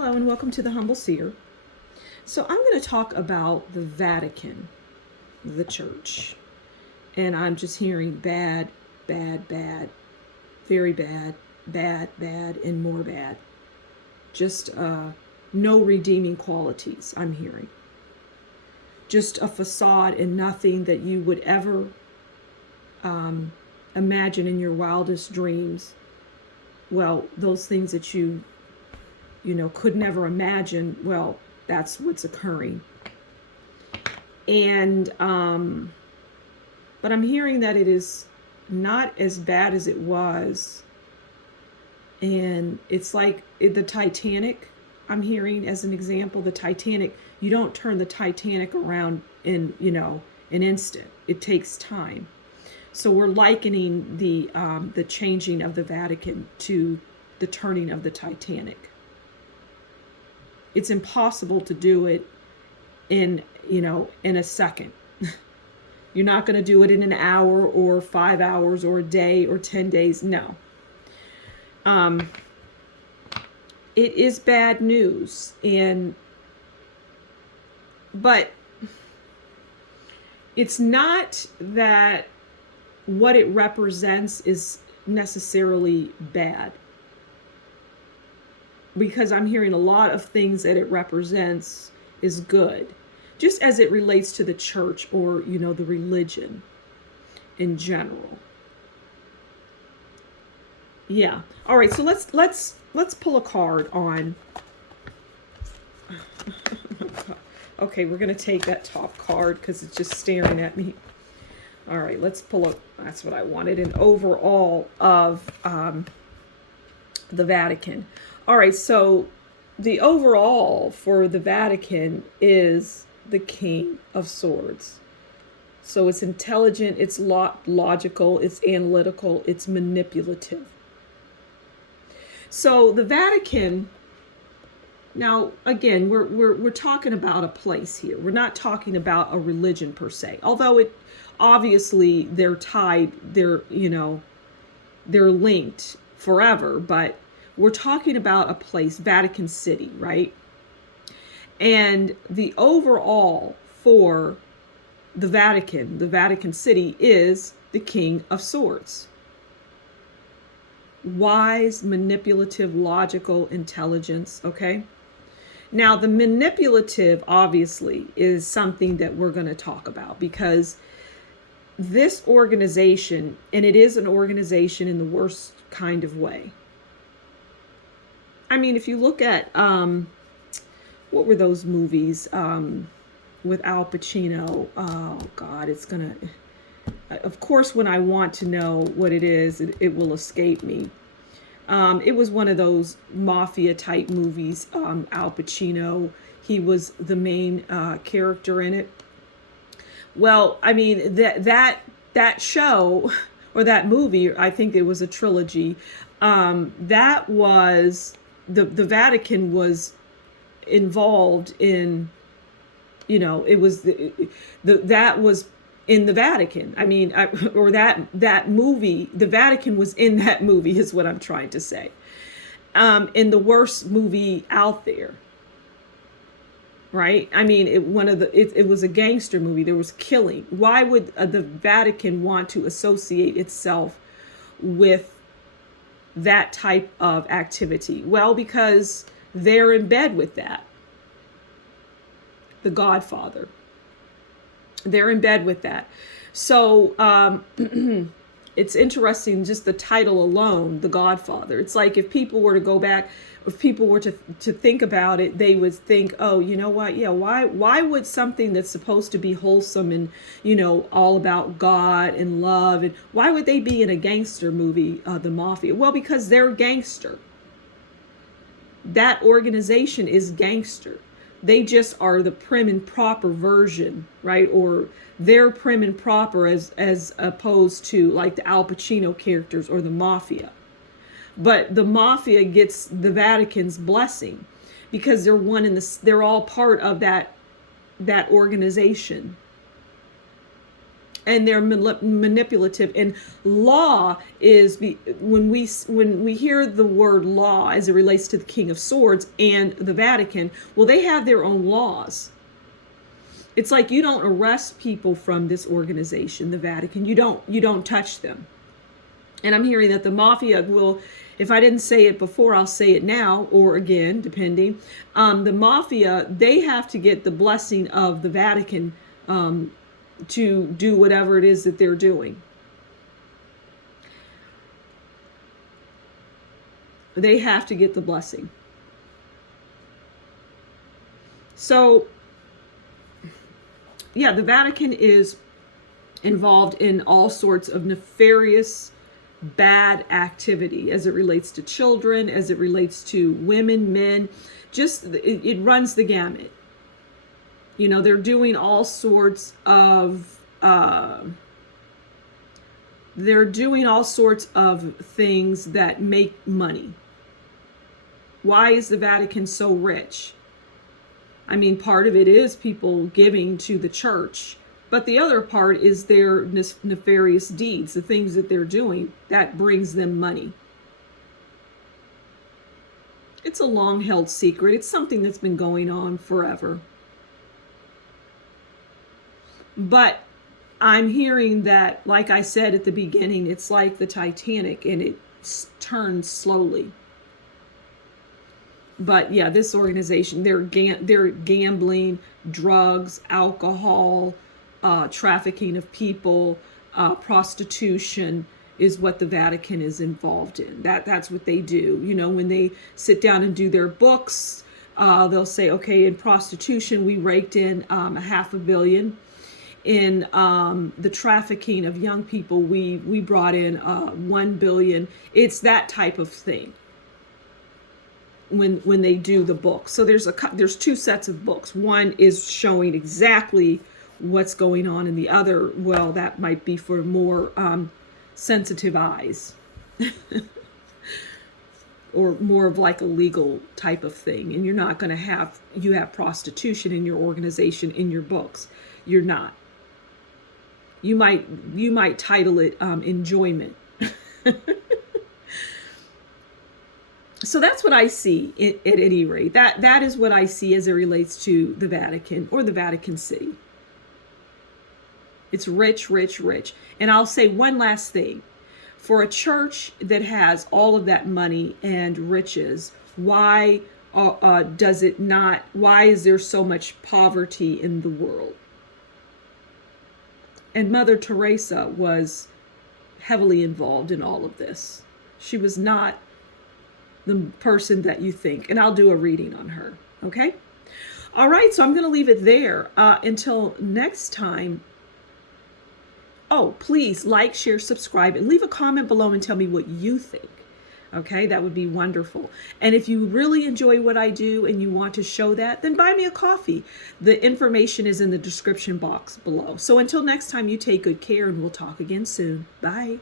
Hello and welcome to the Humble Seer. So I'm going to talk about the Vatican, the church. And I'm just hearing bad, bad, bad, very bad, bad, bad, and more bad. Just no redeeming qualities I'm hearing. Just a facade and nothing that you would ever imagine in your wildest dreams. Well, those things that you could never imagine, well, that's what's occurring. And, but I'm hearing that it is not as bad as it was. And it's like the Titanic, I'm hearing as an example, the Titanic, you don't turn the Titanic around in, an instant. It takes time. So we're likening the changing of the Vatican to the turning of the Titanic. It's impossible to do it in a second. You're not going to do it in an hour or 5 hours or a day or 10 days. No. It is bad news, but it's not that what it represents is necessarily bad. Because I'm hearing a lot of things that it represents is good, just as it relates to the church or, the religion in general. Yeah. All right. So let's pull a card on. Okay, we're gonna take that top card because it's just staring at me. All right, let's pull up. That's what I wanted. An overall of the Vatican. All right, so the overall for the Vatican is the King of Swords. So it's intelligent, it's logical, it's analytical, it's manipulative. So the Vatican, now again, we're talking about a place here. We're not talking about a religion per se. Although it obviously they're tied, they're linked forever, but we're talking about a place, Vatican City, right? And the overall for the Vatican City is the King of Swords. Wise, manipulative, logical, intelligence, okay? Now, the manipulative, obviously, is something that we're going to talk about because this organization, and it is an organization in the worst kind of way. I mean, if you look at, what were those movies with Al Pacino? Oh, God, it's going to, of course, when I want to know what it is, it will escape me. It was one of those mafia type movies, Al Pacino. He was the main character in it. Well, I mean, that show or that movie, I think it was a trilogy, that was... The Vatican was involved in, it was that was in the Vatican. I mean, or that movie, the Vatican was in that movie is what I'm trying to say. In the worst movie out there, right? I mean, it was a gangster movie. There was killing. Why would the Vatican want to associate itself with that type of activity? Well, because they're in bed with that. The Godfather. They're in bed with that. So it's interesting, just the title alone, The Godfather. It's like if people were to go back, if people were to think about it, they would think, oh, you know what? Yeah, why would something that's supposed to be wholesome and, all about God and love, and why would they be in a gangster movie, the Mafia? Well, because they're gangster. That organization is gangster. They just are the prim and proper version, right? Or they're prim and proper as opposed to like the Al Pacino characters or the Mafia. But the Mafia gets the Vatican's blessing because they're all part of that organization. and they're manipulative. And law is when we hear the word law as it relates to the King of Swords and the Vatican, well, they have their own laws. It's like you don't arrest people from this organization, the Vatican. You don't touch them. And I'm hearing that the mafia will, if I didn't say it before, I'll say it now or again, depending. The mafia, they have to get the blessing of the Vatican to do whatever it is that they're doing. They have to get the blessing. So, yeah, the Vatican is involved in all sorts of nefarious, bad activity as it relates to children, as it relates to women, men. Just it runs the gamut. You know, they're doing all sorts of things that make money. Why is the Vatican so rich? I mean, part of it is people giving to the church, but the other part is their nefarious deeds, the things that they're doing that brings them money. It's a long-held secret. It's something that's been going on forever. But I'm hearing that, like I said at the beginning, it's like the Titanic and it turns slowly. But yeah, this organization, they're gambling, drugs, alcohol, trafficking of people, prostitution is what the Vatican is involved in. That's what they do. You know, when they sit down and do their books, they'll say, okay, in prostitution, we raked in $500 million. In the trafficking of young people, we brought in $1 billion. It's that type of thing. When they do the book. So there's two sets of books. One is showing exactly what's going on, and the other, well, that might be for more sensitive eyes. Or more of like a legal type of thing. And you're not going to have prostitution in your organization, in your books. You're not. You might title it enjoyment. So that's what I see at any rate. That is what I see as it relates to the Vatican or the Vatican City. It's rich, rich, rich. And I'll say one last thing. For a church that has all of that money and riches, why is there so much poverty in the world? And Mother Teresa was heavily involved in all of this. She was not the person that you think. And I'll do a reading on her. Okay? All right, so I'm going to leave it there until next time. Oh, please like, share, subscribe, and leave a comment below and tell me what you think. Okay, that would be wonderful. And if you really enjoy what I do and you want to show that, then buy me a coffee. The information is in the description box below. So until next time, you take good care and we'll talk again soon. Bye.